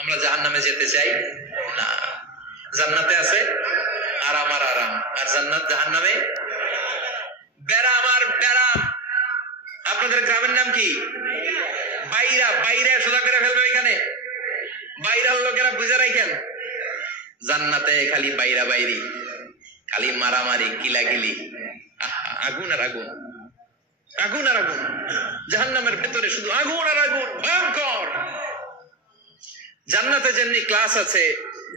আমরা জাহান্নামে যেতে চাই না। জান্নাতে আছে আরাম আর আরাম, আর জান্নাত জাহান্নামে ব্যারাম আর ব্যারাম। আপনাদের গ্রামের নাম কি? বাইরা। বাইরা সোজা করে ফেলবে এখানে, বাইরার লোকেরা বুঝে রাখেন। জান্নাতে খালি বাইরা বাইরি, খালি মারামারি, কিলাকিলি, আগুন আর আগুন, আগুন আর আগুন। জাহান্নামের ভেতরে শুধু আগুন আর আগুন, ভয়ঙ্কর। জান্নাতে যেমনি ক্লাস আছে,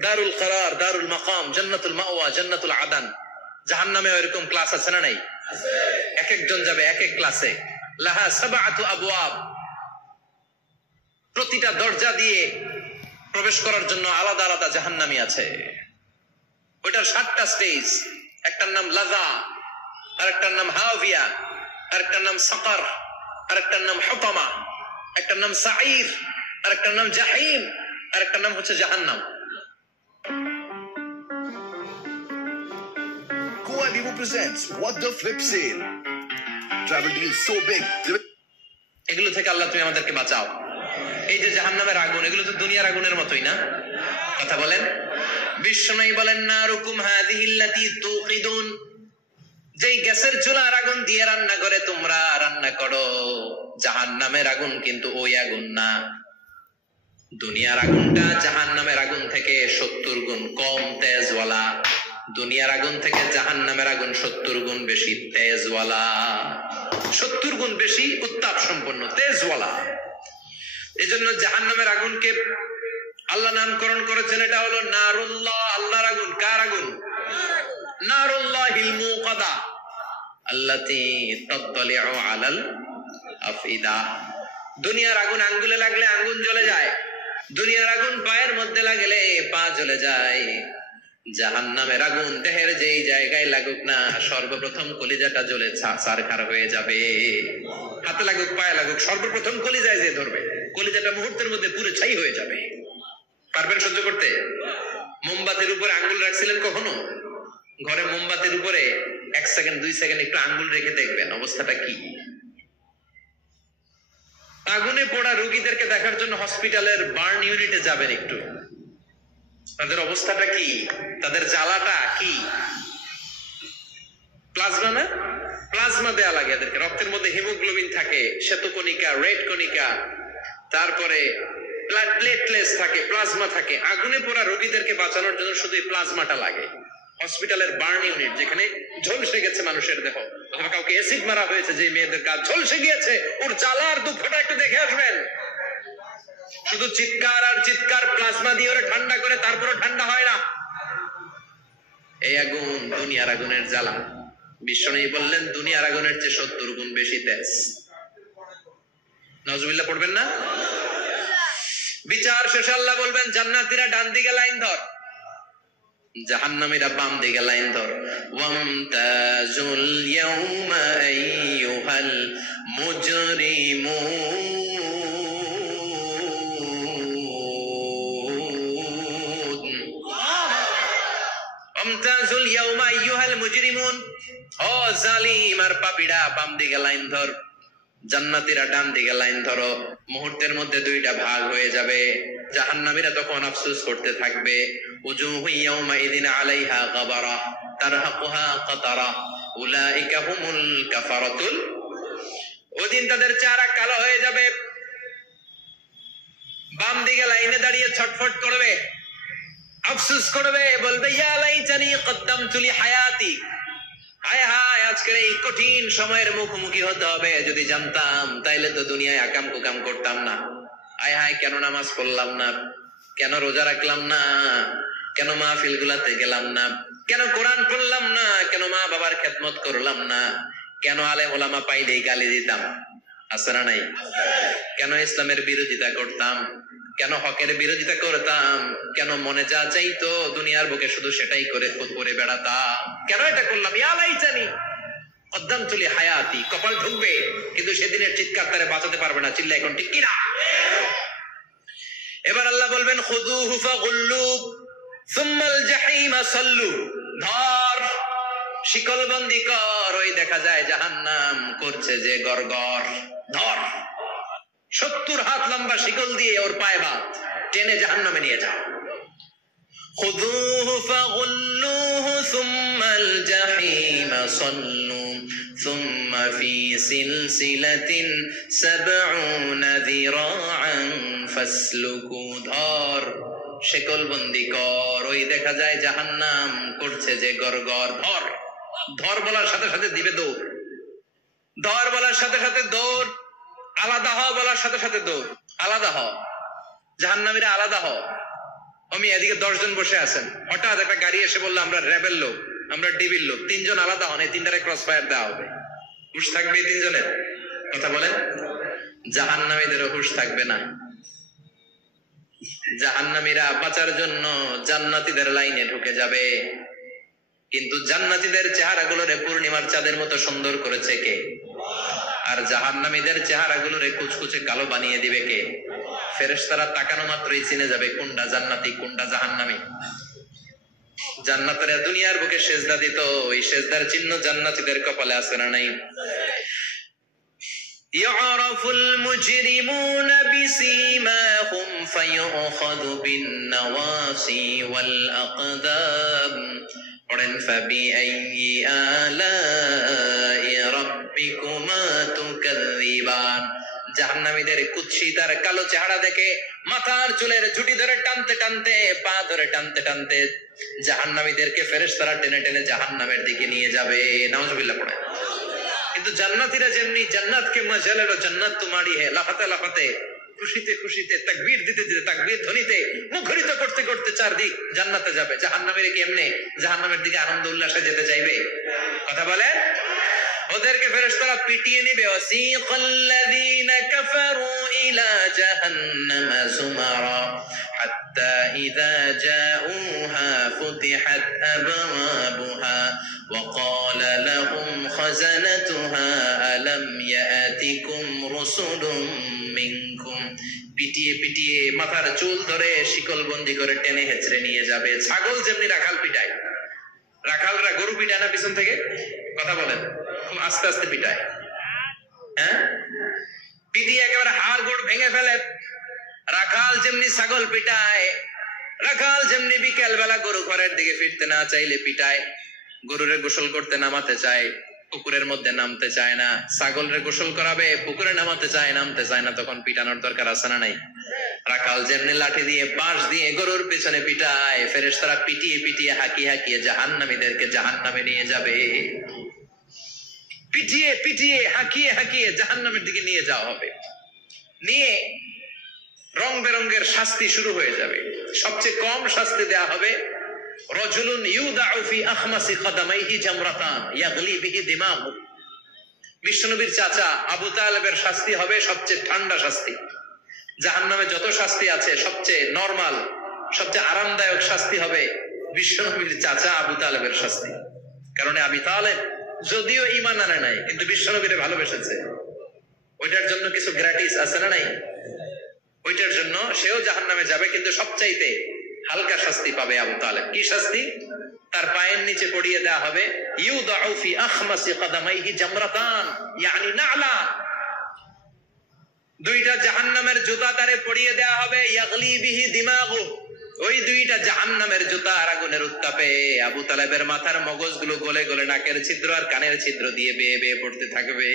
দারুল করার, দারুল মাকাম, জান্নাতুল মাওয়া, জান্নাতুল আদান, জাহান্নামে এরকম ক্লাস আছে না নাই? এক একজন যাবে এক এক ক্লাসে। লাহা সাবআতু আবওয়াব, প্রতিটা দরজা দিয়ে প্রবেশ করার জন্য আলাদা আলাদা জাহান্নামী আছে। ওইটার 7টা স্টেজ। একটার নাম লাযা, আরেকটার নাম হাওভিয়া, আরেকটার নাম সাকার, আরেকটার নাম হুতামা, একটার নাম সাঈর, আরেকটার নাম জাহিম, আরেকটার নাম হচ্ছে জাহান্নাম। Goa Vivo presents What the Flip Sale. Travel deal so big. এগুলো থেকে আল্লাহ তুমি আমাদেরকে বাঁচাও। এই যে জাহান্নামের আগুন, এগুলো তো দুনিয়ার আগুনের মতোই না? কথা বলেন। বিশ্বনবী বলেন, নারুকুম হাযিহিল্লাতী তুকিদুন, যেই গ্যাসের চুলার আগুন দিয়ে রান্না করে তোমরা রান্না করো, জাহান্নামের আগুন কিন্তু ওই আগুন না। দুনিয়ার আগুনটা জাহান্নামের আগুন থেকে 70 গুণ কম তেজওয়ালা। দুনিয়ার আগুন থেকে জাহান্নামের আগুন 70 গুণ বেশি তেজওয়ালা, 70 গুণ বেশি উত্তাপ সম্পন্ন, তেজওয়ালা। এজন্য জাহান্নামের আগুনকে আল্লাহ নামকরণ করেছেন, এটা হলো নারুল্লাহ, আল্লাহর আগুন। কার আগুন? নারুল্লাহিল মুকাদা আল্লাতী তাত্তালিউ আলাল আফিদা। দুনিয়ার আগুন আঙ্গুলে লাগলে আঙ্গুল জ্বলে যায়, দুনিয়ার আগুন পায়ের মধ্যে লাগলে পা জ্বলে যায়। জাহান্নামের আগুন দেহের যেই জায়গায় লাগুক না, সর্বপ্রথম কলিজাটা জ্বলে ছারখার হয়ে যাবে। হাতে লাগুক, পায়ে লাগুক, সর্বপ্রথম কলিজায় যে ধরবে, কলিজাটা মুহূর্তের মধ্যে পুরো ছাই হয়ে যাবে। পারবেন সহ্য করতে? মোমবাতির উপরে আঙ্গুল রাখছিলেন কখনো? ঘরে মোমবাতির উপরে 1 সেকেন্ড 2 সেকেন্ড একটু আঙ্গুল রেখে দেখবেন অবস্থাটা কি। আগুনে পোড়া রোগীদেরকে দেখার জন্য হসপিটালের বার্ন ইউনিটে যাবেন, একটু তাদের অবস্থাটা কি, তাদের জ্বালাটা কি। প্লাজমা না, প্লাজমা দেয়া লাগে এদেরকে। রক্তের মধ্যে হিমোগ্লোবিন থাকে, শ্বেতকণিকা, রেড কণিকা, তারপরে ব্লাড প্লেটলেটস থাকে, প্লাজমা থাকে। আগুনে পোড়া রোগীদেরকে বাঁচানোর জন্য শুধু এই প্লাজমাটা লাগে। হসপিটালের বার্ন ইউনিট, যেখানে ঝলসে গেছে মানুষের দেহ, অথবা কাউকে অ্যাসিড মারা হয়েছে, যে মেয়েদের গা ঝলসে গিয়েছে, ওর জ্বালার দুঃখটা একটু দেখে আসবেন। শুধু চিৎকার আর চিৎকার, প্লাজমা দিয়ে ওরা ঠান্ডা করে, তারপরে ঠান্ডা হয় না। এই আগুন দুনিয়ার আগুনের জ্বালা। বিশ্বনবী বললেন, দুনিয়ার আগুনের চেয়ে 70 গুণ বেশি তেজ। নাউজুবিল্লাহ পড়বেন না? বিচার শেষে আল্লাহ বলবেন, জান্নাতীরা ডান দিকে লাইন ধর, জাহান্নামীরা বাম দিকে লাইন ধর। ওয়ামতাজুল ইয়াউমা আইয়ুহাল মুজরিমুন, ওয়ামতাজুল ইয়াউমা আইয়ুহাল মুজরিমুন, ও জালিম আর পাপীরা বাম দিকে লাইন ধর, জান্নাতীরা ডান দিকে লাইন ধরো। মুহূর্তের মধ্যে 2টা ভাগ হয়ে যাবে। জাহান্নামীরা তখন আফসোস করতে থাকবে, উজুহু ইয়াউমাইদিন আলাইহা গাবারা তারহাকুহা কাতারা উলাইকা হুমুল কাফারাতুল। ওদিন তাদের চেহারা কালো হয়ে যাবে। বাম দিকে লাইনে দাঁড়িয়ে ছটফট করবে, আফসোস করবে, বলবে, ইয়া লাইতানি কদ্দামতু লি হায়াতি, হায় হায় আজকের এই কঠিন সময়ের মুখোমুখি হতে হবে, যদি জানতাম তাইলে তো দুনিয়ায় আকাম কুকাম করতাম না। হায় হায়, কেন নামাজ পড়লাম না, কেন রোজা রাখলাম না, কেন মাহফিল গুলাতে গেলাম না, কেন কোরআন পড়লাম না, কেন মা বাবার খেদমত করলাম না, কেন আলেম ওলামা পাইলেই গালি দিতাম, আছে না নাই? কেন ইসলামের বিরোধিতা করতাম, কেন হকের বিরোধিতা করতাম, কেন মনে যা চাইতো দুনিয়ার বুকে শুধু সেটাই করে বেড়াতাম, কেন এটা করলাম? ইয়া লাইতানি কদ্দামতু লি হায়াতি। কপাল ঢুকবে, কিন্তু সেদিনের চিৎকার তারে বাঁচাতে পারবে না। চিল্লা এখন ঠিক কিনা? এবার আল্লাহ বলবেন, খুযুহু ফাগুল্লু সুম্মাল জাহিমা সাল্লু, ধর, শিকলবন্দি কর। ওই দেখা যায় জাহান্নাম করছে যে গড়গড়, ধর, 70 হাত লম্বা শিকল দিয়ে ওর পায়ে বাঁধ। টেনে জাহান্নামে নিয়ে যাও। খুযূহু ফাগুল্লুহু সুম্মাল জাহিমা সাল্লু সুম্মা ফি সিলসিলাতিন ৭০ যিরাআন ফাসলুকু। ধর, শেকলবন্দি কর। ওই দেখা যায় জাহান্নাম করছে যে গরগর। ধর, ধর বলার সাথে সাথে দিবে দৌড়, ধর বলার সাথে সাথে দৌড়, আলাদা হ বলার সাথে সাথে দৌড়। আলাদা হ, জাহান্নামীরা আলাদা হ। আমি এদিকে ১০ জন বসে আছেন, হঠাৎ একটা গাড়ি এসে বললো আমরা র্যাবের লোক, আমরা ডিবির লোক, ৩ জন আলাদা হন, এই ৩টারে ক্রস ফায়ার দেওয়া হবে। হুশ থাকবে এই ৩ জনের? কথা বলেন। জাহান্নামীদেরও হুশ থাকবে না। জাহান্নামীরা বাঁচার জন্য জান্নাতীদের লাইনে ঢুকে যাবে, কিন্তু জান্নাতীদের চেহারাগুলোরে পূর্ণিমার চাঁদের মতো সুন্দর করেছে কে? আর জাহান্নামীদের চেহারাগুলোরে কুচকুচে কালো বানিয়ে দিবে কে? ফেরেশতারা তাকানো মাত্রই চিনে যাবে কোনটা জান্নাতি কোনটা জাহান্নামী। জান্নাতীরা দুনিয়ার বুকে সেজদা দিত, ওই সেজদার চিহ্ন জান্নাতীদের কপালে আছে না নাই? ইয়ারাফুল মুজরিমুনা বিসীমাহুম ফায়ুখাযু বিন-নাওয়াসি ওয়াল আকদাম। পড়েন ফাবিআইয়ি আলাই রাব্বিকুমা তুকাযযিবান। জাহান্নামীদের কুৎসিত আর কালো চেহারা দেখে মাথার চুলের ঝুঁটি ধরে টানতে টানতে, পা ধরে টানতে টানতে জাহান্নামীদেরকে ফেরেশতারা টেনে টেনে জাহান্নামের দিকে নিয়ে যাবে। নাউজুবিল্লাহ পড়ে। কিন্তু জান্নাতীরা যেমনি জান্নাতকে মজা লেলো, জান্নাত তোমারই হে, লাফাতে লাফাতে, খুশিতে খুশিতে, তাকবীর দিতে দিতে, তাকবীর ধ্বনিতে মুখরিত করতে করতে চারদিক জান্নাতে যাবে। জাহান্নামীরা কি এমনি জাহান্নামের দিকে আনন্দ উল্লাসে যেতে চাইবে? কথা বলে। ওদেরকে ফেরেশতারা পিটিয়ে নিবে। ওয়াসিকাল্লাযীনা কাফারু ইলা জাহান্নামা যুমারা হাত্তা ইযা জাউহা ফুতিহাত আবওয়াবুহা ওয়া ক্বালা লাহুম খাযানাতুহা আলাম ইয়াতিকুম রাসূলুম মিনকুম। পিটিয়ে পিটিয়ে মাথার চুল ধরে শিকলবন্দি করে টেনে হেঁচড়ে নিয়ে যাবে। ছাগল যেমনি রাখাল পিটায়, রাখালরা গরু পিটায় না পিছন থেকে? কথা বলেন। খুব আস্তে আস্তে পিটায়, হ্যাঁ, পিটিয়ে একেবারে হাড় গোড় ভেঙে ফেলে। রাখাল যেমনি ছাগল পিটায়, রাখাল যেমনি বিকেল বেলা গরু ঘরের দিকে ফিরতে না চাইলে পিটায়, গরুরে গোসল করতে নামাতে চায়, পুকুরের মধ্যে নামতে চায় না, ছাগলরে গোসল করাবে, পুকুরে নামাতে চায়, নামতে চায় না, তখন পিটানোর দরকার আছে না নাই? রাখাল যেমনি লাঠি দিয়ে বাঁশ দিয়ে গরুর পেছনে পিটায়, ফেরেশতারা পিটিয়ে পিটিয়ে হাঁকিয়ে হাঁকিয়ে জাহান্নামীদেরকে জাহান্নামে নিয়ে যাবে। পিটিয়ে পিটিয়ে হাঁকিয়ে হাঁকিয়ে জাহান্নামের দিকে নিয়ে যাওয়া হবে। নিয়ে রং বেরঙ্গের শাস্তি শুরু হয়ে যাবে। সবচেয়ে কম শাস্তি দেয়া হবে রাজুলুন ইউদাউ ফি আখমাসি কদামাইহি জামরাতান ইয়াগলি বিহি দিমাগু। বিশ্বনবীর চাচা আবু তালেবের শাস্তি হবে সবচেয়ে ঠান্ডা শাস্তি। জাহান্নামে যত শাস্তি আছে সবচেয়ে নরমাল, সবচেয়ে আরামদায়ক শাস্তি হবে বিশ্বনবীর চাচা আবু তালেবের শাস্তি। কারণ আবু তালেব যদিও ঈমান আনে নাই, কিন্তু বিশ্বনবীরে ভালোবেসেছে। ওইটার জন্য কিছু গ্র্যাটিস আছে না নাই? ওইটার জন্য সেও জাহান্নামে যাবে, কিন্তু সবচাইতে হালকা শাস্তি পাবে আবু তালেব। কি শাস্তি? তার পায়ের নিচে পড়িয়ে দেওয়া হবে ইউদাউ ফি আখমাসি কদামাইহি জামরাতান ইয়ানি নালা। দুইটা জাহান্নামের জুতা তারে পড়িয়ে দেওয়া হবে, ইয়াগলি বিহি দিমাগু। ওই দুইটা জাহান্নামের জুতা আর আগুনের উত্তাপে আবু তালেবের মাথার মগজগুলো গলে গলে নাকের ছিদ্র আর কানের ছিদ্র দিয়ে বেয়ে বেয়ে পড়তে থাকবে।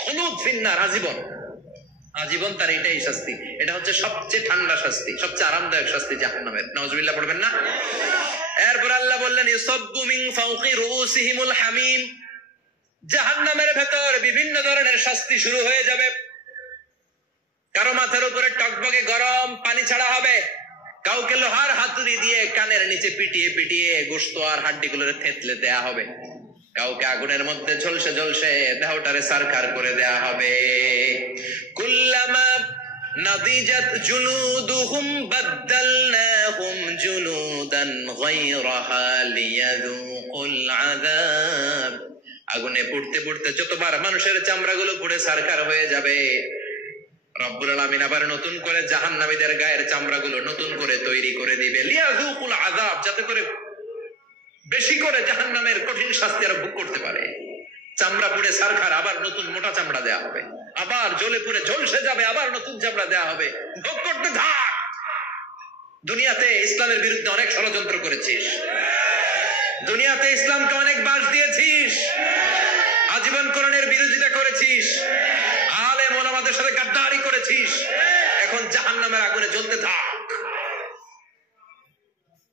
খুলুদ ফিন্নার, আজীবন, আজীবন তার এটাই শাস্তি। এটা হচ্ছে সবচেয়ে ঠান্ডা শাস্তি, সবচেয়ে আরামদায়ক শাস্তি জাহান্নামের। নাউজুবিল্লাহ পড়বেন না? এরপর আল্লাহ বললেন ইউসাব্বু মিন ফাওকি রুউসিহিমুল হামিম। জাহান্নামের ভেতর বিভিন্ন ধরনের শাস্তি শুরু হয়ে যাবে। কারো মাথার উপরে টকবকে গরম পানি ছাড়া হবে, কাউকে লোহার হাতুড়ি দিয়ে কানের নিচে পিটিয়ে পিটিয়ে গোশত আর হাড্ডিগুলোরে থেতলে দেয়া হবে, কাউকে আগুনের মধ্যে ঝলসে ঝলসে দেহটারে সারখার করে দেয়া হবে। কুল্লামা নাদিজাত জুলুদুহুম বাদদালনাহুম জুলুদান গায়রাহা লিয়াযুকুল আযাব। আগুনে পুড়তে পুড়তে যতবার মানুষের চামড়াগুলো পুড়ে সারখার হয়ে যাবে, রব্বুল আলামিন আবার নতুন করে জাহান্নামীদের গায়ের চামড়াগুলো নতুন করে তৈরি করে দিবে, লিয়াযুকুল আযাব, যাতে করে বেশি করে জাহান্নামের কঠিন শাস্তি আর ভোগ করতে পারে। চামড়া পুড়ে সারখার, আবার নতুন মোটা চামড়া দেয়া হবে, আবার জ্বলে পুড়ে ঝলসে যাবে, আবার নতুন চামড়া দেয়া হবে, ভোগ করতে থাক। দুনিয়াতে ইসলামের বিরুদ্ধে অনেক ষড়যন্ত্র করেছিস, দুনিয়াতে ইসলামকে অনেক বাস দিয়েছিস, আজীবন কোরআনের বিরোধিতা করেছিস, আলেম ওলামাদের সাথে গাদ্দারি করেছিস। এখন জাহান্নামের আগুনে জ্বলতে থাক।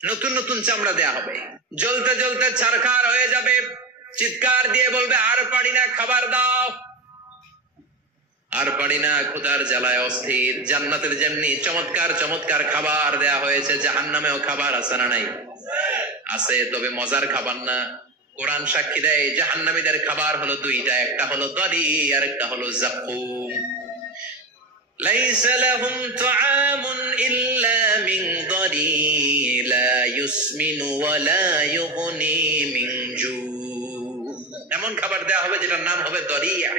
নতুন নতুন চামড়া দেয়া হবে, জ্বলতে জ্বলতে ছারখার হয়ে যাবে, চিৎকার দিয়ে বলবে আর পারি না, খাবার দাও। আর পারি না, ক্ষুধার জ্বালায় অস্থির। জান্নাতের যেমনি চমৎকার চমৎকার খাবার দেয়া হয়েছে, জাহান্নামেও খাবার আছে না নাই? আছে, তবে মজার খাবার না। কোরআন সাক্ষী দেয় জাহান্নামীদের খাবার হলো দুইটা, একটা হলো দরি আর একটা হলো যাকুম। লাইসা লাহুম তুআমুন ইল্লা মিন দরি লা ইউসমিনু ওয়া লা ইউগনি মিন জু। এমন খাবার দেয়া হবে যেটার নাম হবে দরিয়া।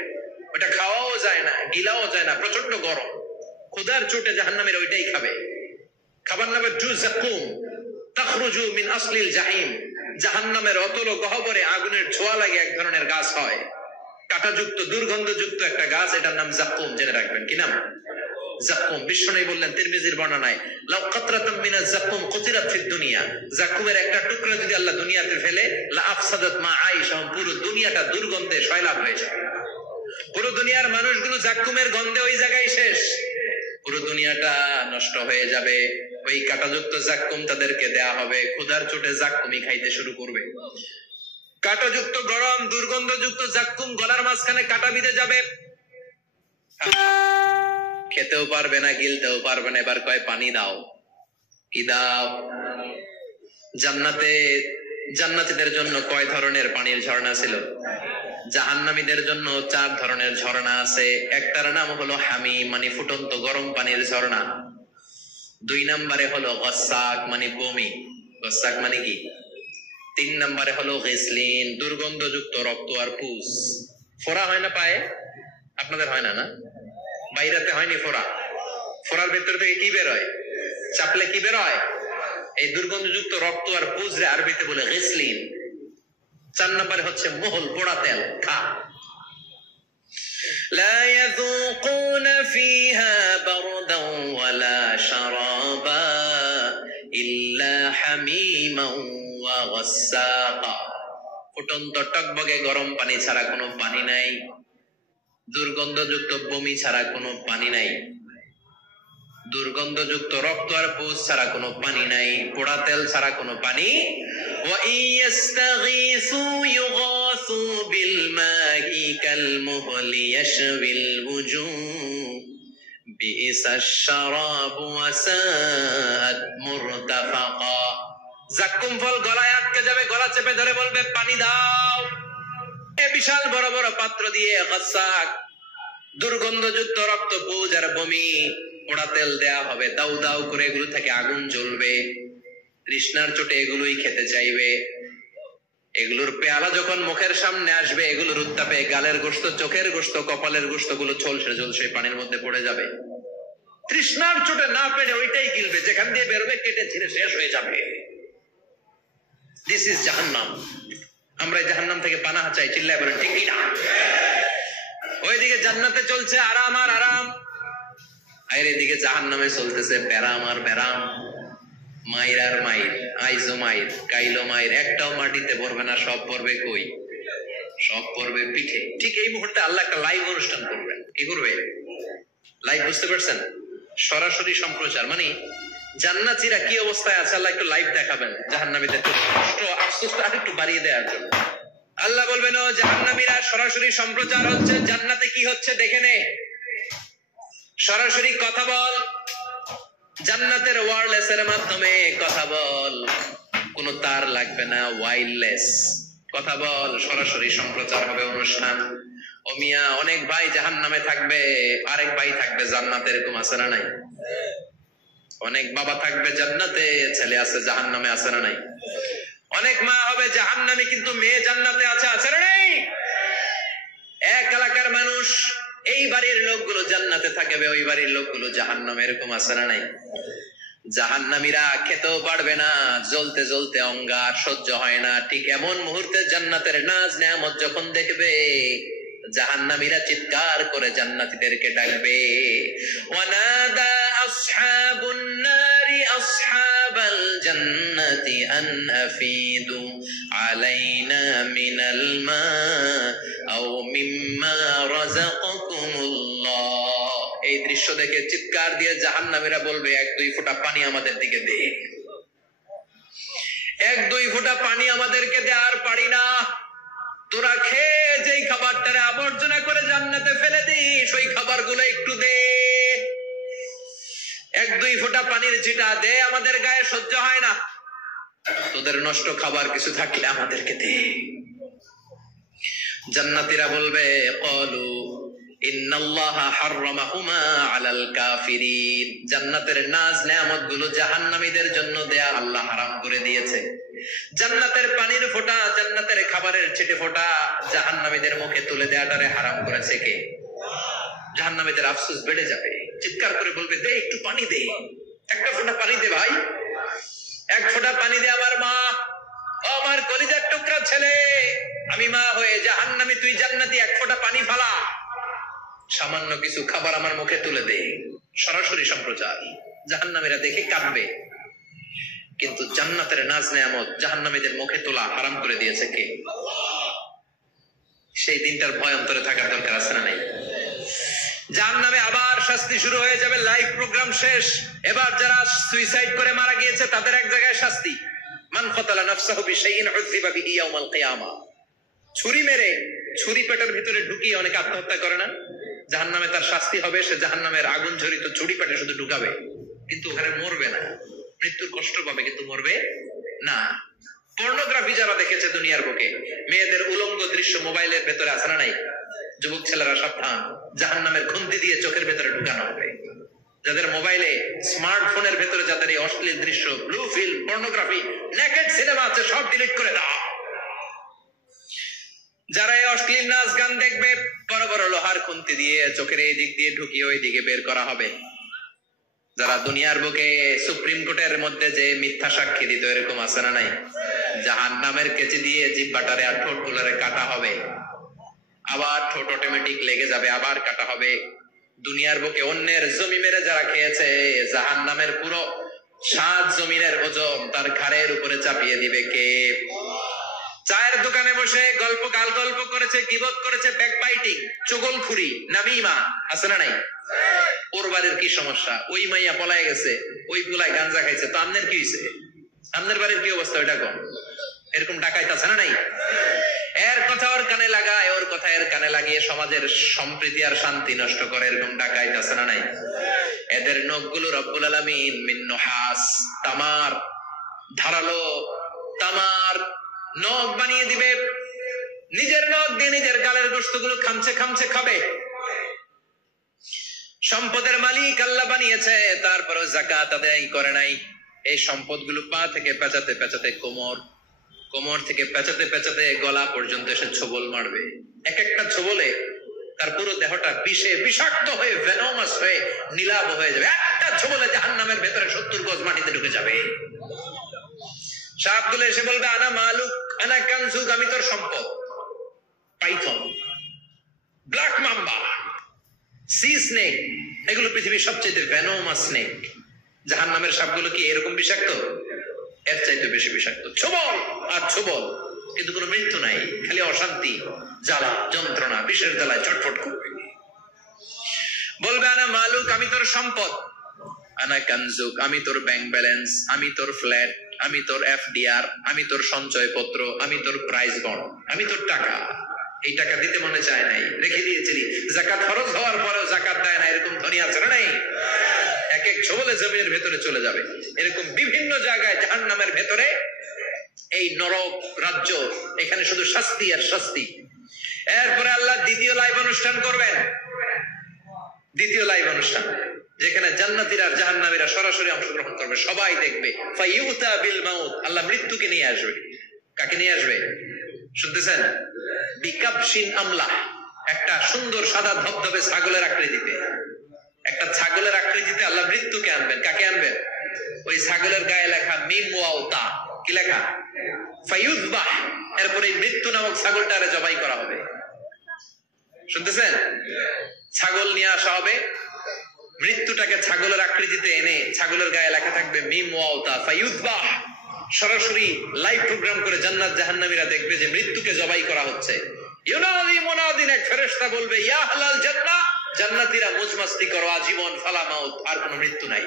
ওটা খাওয়াও যায় না, গিলাও যায় না, প্রচন্ড গরম, ক্ষুধার চোটে জাহান্নামীরা ওইটাই খাবে। খাবার নামে যাকুম, তাখরুজু মিন আসলিল জাহিম। জাহান্নামের অতল গহ্বরে আগুনের ছোঁয়া লাগে এক ধরনের গাছ হয়, কাঁটাযুক্ত দুর্গন্ধযুক্ত একটা গাছ, এটার নাম যাকুম। জেনে রাখবেন, কি নাম? যাকুম। বিশ্বনবী বললেন তিরমিজির বর্ণনায়, লাউ কাতরাতাম মিনাজ যাকুম কুতিরাত ফিদ দুনিয়া। যাকুমের একটা টুকরা যদি আল্লাহ দুনিয়াতে ফেলে, লা আফসাদাত মা আইশা, পুরো দুনিয়াটা দুর্গন্ধে সয়লাব হয়ে যাবে। পুরো দুনিয়ার মানুষগুলো যাকুমের গন্ধে ওই জায়গায় শেষ, পুরো দুনিয়াটা নষ্ট হয়ে যাবে। ওই কাঁটাযুক্ত যাকুম তাদেরকে দেয়া হবে, ক্ষুধার চোটে যাকুমই খাইতে শুরু করবে। কাঁটাযুক্ত গরম দুর্গন্ধযুক্ত যাকুম গলার মাঝখানে কাঁটা বিঁধে যাবে, খেতেও পারবে না, গিলতেও পারবে না। এবার কয় পানি দাও। কি দাও? জান্নাতীদের জন্য কয় ধরনের পানির ঝর্ণা ছিল? জাহান্নামীদের জন্য 4 ধরনের ঝর্ণা আছে। একটার নাম হলো হামিম, মানে ফুটন্ত গরম পানির ঝর্ণা। 2 নম্বরে হলো গসাক, মানে বমি। গসাক মানে কি? 3 নম্বরে হলো গিসলিন, দুর্গন্ধযুক্ত রক্ত আর পুজ। ফোড়া হয় না পায়ে? আপনাদের হয় না? না, বাইরাতে হয়নি ফোড়া? ফোড়ার ভেতর থেকে কি বের হয়? চাপলে কি বের হয়? এই দুর্গন্ধযুক্ত রক্ত আর পুজ রে আরবিতে বলে গিসলিন। 4 নম্বরে হচ্ছে মোহল, পোড়া তেল, খা। লা ইয়াযুকুনা ফিহা বারদান ওয়ালা শারাবা ইল্লা হামিমান ওয়া গাসসাকা। ফুটন্ত টকবগে গরম পানি ছাড়া কোনো পানি নাই, দুর্গন্ধযুক্ত বমি ছাড়া কোনো পানি নাই, দুর্গন্ধযুক্ত রক্ত আর পুজ ছাড়া কোনো পানি নাই, পোড়া তেল ছাড়া কোনো পানি। ওয়া ইয়াস্তাগীসু ইউগাসু বিল মাহি কাল মুহলি ইয়াশবিল ওয়ুজুহ বিইসাশ শারাবু ওয়া সাআত মুরতাফাকা। যাকুম ফল গলায় আটকে যাবে, গলা চেপে ধরে বলবে পানি দাও। বিশাল বড় বড় পাত্র দিয়ে গাসসাক, দুর্গন্ধযুক্ত রক্ত, পুজ আর বমি, পোড়া তেল দেয়া হবে। দাউ দাউ করে এগুলো থেকে আগুন জ্বলবে, তৃষ্ণার চোটে এগুলোই খেতে চাইবে। এগুলোর পেয়ালা যখন মুখের সামনে আসবে, এগুলোর উত্তাপে গালের গোশত, চোখের গোশত, কপালের গোশত গুলো ঝলসে ঝলসে পানির মধ্যে পড়ে যাবে। তৃষ্ণার চোটে না পেরে ওইটাই গিলবে, যেখান দিয়ে বেরোবে কেটে ছিঁড়ে শেষ হয়ে যাবে। দিস ইজ জাহান্নাম। আমরা জাহান্নাম থেকে পানাহ চাই, চিল্লায় বলেন ঠিক কিনা? ওইদিকে জান্নাতে চলছে আরাম আর আরাম, আর এদিকে জাহান্নামে চলতেছে ব্যারাম আর ব্যারাম, মাইর আর মাইর, আইজো মাইর, কাইলো মাইর। একটাও মাটিতে পড়বে না, সব পড়বে কই? সব পড়বে পিঠে। ঠিক এই মুহূর্তে আল্লাহ একটা লাইভ অনুষ্ঠান করবেন। কি করবে? লাইভ, বুঝতে পারছেন? সরাসরি সম্প্রচার, মানে জান্নাতীরা কি অবস্থায় আছে আল্লাহ একটু লাইভ দেখাবেন, জাহান্নামীদের কষ্ট আফসোসটা আরেকটু বাড়িয়ে দেওয়ার জন্য। আল্লাহ বলবেন, ও জাহান্নামীরা, সরাসরি সম্প্রচার হচ্ছে, জান্নাতে কি হচ্ছে দেখে নে, সরাসরি কথা বল, জান্নাতের ওয়্যারলেস এর মাধ্যমে কথা বল, কোনো তার লাগবে না, ওয়্যারলেস কথা বল, সরাসরি সম্প্রচার হবে অনুষ্ঠান। ও মিয়া, অনেক ভাই জাহান্নামে থাকবে, আরেক ভাই থাকবে জান্নাতে, এরকম আছে না নাই? অনেক বাবা থাকবে জান্নাতে, ছেলে আছে জাহান্নামে, আছে না নাই? অনেক মা হবে জাহান্নামে কিন্তু মেয়ে জান্নাতে আছে, আছে না নাই? এক এলাকার মানুষ, এই বাড়ির লোকগুলো জান্নাতে থাকবে, ওই বাড়ির লোকগুলো জাহান্নামে, এরকম আছে না নাই? জাহান্নামীরা খেতেও পারবে না, জ্বলতে জ্বলতে অঙ্গার সহ্য হয় না। ঠিক এমন মুহূর্তে জান্নাতের নাজ নেয়ামত যখন দেখবে, জাহান্নামীরা চিৎকার করে জান্নাতীদেরকে ডাকবে, ওয়ানাদা আসহাবুন নারি আসহাব أن أفيدوا علينا من الماء أو مما رزقكم الله এই দৃশ্য দেখে চিৎকার দিয়ে জাহান্নামীরা বলবে 1-2 ফোঁটা পানি আমাদের দিকে দে, 1-2 ফোঁটা পানি আমাদেরকে দে, আর পারি না। তোরা খেয়ে যেই খাবারটারে আবর্জনা করে জান্নাতে ফেলে দিস ওই খাবারগুলো একটু দে, 1-2 ফোঁটা পানির ছিটা দে, আমাদের গায়ে সহ্য হয় না। তোদের নষ্ট খাবার কিছু থাকলে আমাদেরকে দে। জান্নাতীরা বলবে ক্বালু ইন্নাল্লাহা হাররামাহুমা আলাল কাফিরিন, জান্নাতের নাজ নেয়ামতগুলো জাহান্নামীদের জন্য দেয়া আল্লাহ হারাম করে দিয়েছে। জান্নাতের পানির ফোঁটা, জান্নাতের খাবারের ছিটে ফোঁটা জাহান্নামীদের মুখে তুলে দেয়াটারে হারাম করেছে কে? জাহান্নামীদের আফসোস বেড়ে যাবে, চিৎকার করে বলবে দে একটু পানি দে, 1 ফোঁটা পানি দে ভাই, 1 ফোঁটা পানি দে আমার মা, আমার কলিজার টুকরা ছেলে, আমি মা হয়ে জাহান্নামী, তুই জান্নাতি, 1 ফোঁটা পানি ফালা, সামান্য কিছু খাবার আমার মুখে তুলে দে। সরাসরি সম্প্রচার, জাহান্নামীরা দেখে কাঁদবে। কিন্তু জান্নাতের নাজ নেয়ামত জাহান্নামীদের মুখে তোলা হারাম করে দিয়েছে কে? সেই দিনটার ভয় অন্তরে থাকার দরকার আছে না নাই? জাহান্নামে আবার শাস্তি শুরু হয়ে যাবে, লাইভ প্রোগ্রাম শেষ। এবার যারা সুইসাইড করে মারা গিয়েছে তাদের এক জায়গায় শাস্তি। মান কাতালা নাফসাহু বিশাইইন উযিবা বিহি ইয়াউমাল কিয়ামা, ছুরি মেরে ছুরি পেটের ভিতরে ঢুকিয়ে অনেকে আত্মহত্যা করে না? জাহান্নামে তার শাস্তি হবে, সে জাহান্নামের আগুন ঝরিত ছুরি পেটে শুধু ঢুকাবে, কিন্তু ওখানে মরবে না, মৃত্যুর কষ্ট পাবে কিন্তু মরবে না। পর্নোগ্রাফি যারা দেখেছে দুনিয়ার বুকে, মেয়েদের উলঙ্গ দৃশ্য মোবাইলের ভেতরে আছে না নাই? যুবক ছেলেরা সাবধান, জাহান্নামের খুন্তি দিয়ে চোখের ভেতরে ঢুকানো হবে। যাদের মোবাইলে স্মার্টফোনের ভেতরে যাদের এই অশ্লীল দৃশ্য, blue film, pornography, naked cinema আছে সব ডিলিট করে দাও। যারা এই অশ্লীল নাচ গান দেখবে বড় বড় লোহার খুন্তি দিয়ে চোখের এই দিক দিয়ে ঢুকিয়ে ওই দিকে বের করা হবে। যারা দুনিয়ার বুকে সুপ্রিম কোর্টের মধ্যে যে মিথ্যা সাক্ষী দিত এরকম আছে না নাই? জাহান্নামের কেচি দিয়ে জিহ্বাটারে আর ঠোঁট গুলারে কাটা হবে, আবার ঠোঁট অটোমেটিক লেগে যাবে, আবার কাটা হবে। দুনিয়ার বুকে অন্যের জমি মেরে যারা খেয়েছে, জাহান্নামের পুরো 7 জমিনের ওজন তার ঘাড়ের উপরে চাপিয়ে দিবে কে? চায়ের দোকানে বসে গল্প করেছে, গীবত করেছে, ব্যাকবাইটিং, চুগলখুরি, নামিমা আছে না নাই? ওর বাড়ির কি সমস্যা? ওই মাইয়া পলায় গেছে, ওই পুলায় গাঞ্জা খাইছে, তো আমনের কি হয়েছে? আমনের বাড়ির কি অবস্থা? ওইটা কম। এরকম ডাকাইত আছে না নাই? এর কথা ওর কানে লাগায়, ওর কথা এর কানে লাগিয়ে সমাজের সম্প্রীতি আর শান্তি নষ্ট করে, এরকম ডাকাইত আছে না নাই? এদের নখগুলো রব্বুল আলামিন মিন নুহাস, তামার, ধারালো তামার নখ বানিয়ে দিবে। নিজের নখ দিয়ে নিজের গালের গোশতগুলো খামছে খাবে। সম্পদের মালিক আল্লাহ বানিয়েছে, তারপরে যাকাত আদায় করে নাই। এই সম্পদগুলো পা থেকে পেঁচাতে কোমর থেকে পেঁচাতে গলা পর্যন্ত এসে ছোবল মারবে। এক একটা ছোবলে তার পুরো দেহটা বিষে বিষাক্ত হয়ে, ভেনোমাস হয়ে, নীলাভ হয়ে যাবে। একটা ছোবলে জাহান্নামের ভেতরে 70 গজ মাটিতে ঢুকে যাবে। সাপগুলো এসে বলবে আনা মালুক, আনা কানজুক, আমি তোর সম্পদ। Python, black mamba, C snake, এগুলো পৃথিবীর সবচেয়ে ভেনোমাস স্নেক। জাহান্নামের সাপগুলো কি এরকম বিষাক্ত? এর চাইতে বেশি বিষাক্ত। ছোবল আর ছোবল, কিন্তু কোনো মৃত্যু নাই, খালি অশান্তি, জ্বালা, যন্ত্রণা, বিষের জ্বালায় ছটফট করবে। বলবে আনা মালুক, আমি তোর সম্পদ। আনা কানজুক, আমি তোর ব্যাংক ব্যালেন্স, আমি তোর ফ্ল্যাট, আমি তোর এফডিআর, আমি তোর সঞ্চয় পত্র, আমি তোর প্রাইজ বন্ড, আমি তোর টাকা। এই টাকা দিতে মনে চায় নাই, রেখে দিয়েছিলি। যাকাত ফরজ হওয়ার পরেও যাকাত দেয় না, এরকম ধনী আছে না নাই? এক এক ছোবলে জমিনের ভেতরে চলে যাবে। এরকম বিভিন্ন জায়গায় জাহান্নামের ভেতরে এই নরক রাজ্য, এখানে শুধু শাস্তি আর শাস্তি। এরপরে আল্লাহ দ্বিতীয় লাইভ অনুষ্ঠান করবেন, দ্বিতীয় লাইভ অনুষ্ঠান, যেখানে জান্নাতীরা আর জাহান্নামীরা সরাসরি অংশগ্রহণ করবে, সবাই দেখবে। ফাইউতা বিল মাউত, আল্লাহ মৃত্যুকে নিয়ে আসবে। কাকে নিয়ে আসবে? শুনতেছেন? বিকাবশিন আমলা, একটা সুন্দর সাদা ধবধবে ছাগলের আকৃতিতে, একটা ছাগলের আকৃতিতে আল্লাহ মৃত্যুকে আনবেন। কাকে আনবেন? ওই ছাগলের গায়ে লেখা মিম ওয়াও তা, কি লেখা? ফায়ুযবাহ। এরপরে মৃত্যু নামক ছাগলটারে জবাই করা হবে। শুনতেছেন? ছাগল নিয়ে আসা হবে, মৃত্যুটাকে ছাগলের আকৃতিতে এনে ছাগলের গায়ে লেখা থাকবে মিম ওয়াও তা, ফায়ুযবাহ। সরাসরি লাইভ প্রোগ্রাম করে জান্নাত জাহান্নামীরা দেখবে যে মৃত্যুকে জবাই করা হচ্ছে। ইউনাদি মুনাদিন, এক ফেরেশতা বলবে ইয়া আহলাল জান্নাহ, জান্নাতীরা মুজমাস্তি করো আজীবন, ফালা মাউত, আর কোনো মৃত্যু নাই।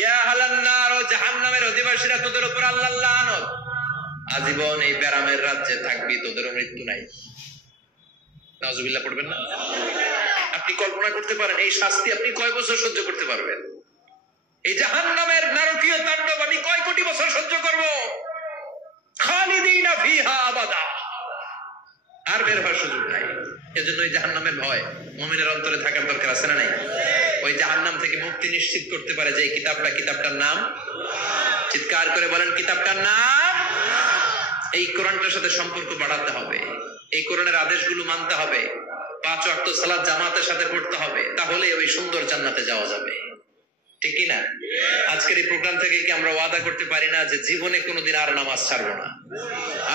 ইয়া আহলান নার, জাহান্নামের অধিবাসীরা তোদের উপর আল্লাহর লানত, আজীবন এই ব্যারামের রাজ্যে থাকবি, তোদেরও মৃত্যু নাই। নাউজুবিল্লাহ পড়বেন না? আপনি কল্পনা করতে পারেন এই শাস্তি আপনি কয় বছর সহ্য করতে পারবেন? এই জাহান্নামের নারকীয় তাণ্ডব আমি কয় কোটি বছর সহ্য করব? খালিদিনা ফিহা আবাদা, আর বের হওয়ার সুযোগ নাই। এজন্য এই জাহান্নামের ভয় মুমিনের অন্তরে থাকার দরকার আছে না নাই? ওই জাহান্নাম থেকে মুক্তি নিশ্চিত করতে পারে যে কিতাবটার নাম, চিৎকার করে বলেন কিতাবটার নাম। এই কোরআনটার সাথে সম্পর্ক বাড়াতে হবে, এই কোরআনের আদেশগুলো মানতে হবে, 5 ওয়াক্ত সালাত জামাতের সাথে পড়তে হবে, তাহলে ওই সুন্দর জান্নাতে যাওয়া যাবে। ঠিক কি না? আজকের এই প্রোগ্রাম থেকে কি আমরা ওয়াদা করতে পারি না যে জীবনে কোনোদিন আর নামাজ ছাড়বো না,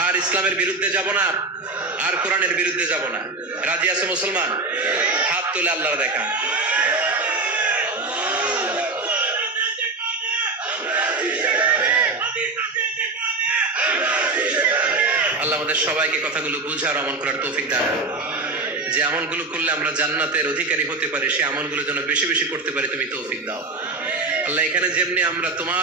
আর ইসলামের বিরুদ্ধে যাব না, আর কোরআনের বিরুদ্ধে যাব না? রাজি আছে মুসলমান? হাত তুলে আল্লাহ দেখান। আল্লাহ আমাদের সবাইকে কথাগুলো বুঝার আমল করার তৌফিক দান করুন। যে আমলগুলো করলে আমরা জান্নাতের অধিকারী হতে পারি, সে আমলগুলো যেন বেশি বেশি করতে পারি তুমি তৌফিক দাও। আল্লাহ এখানে যেমনি আমরা তোমার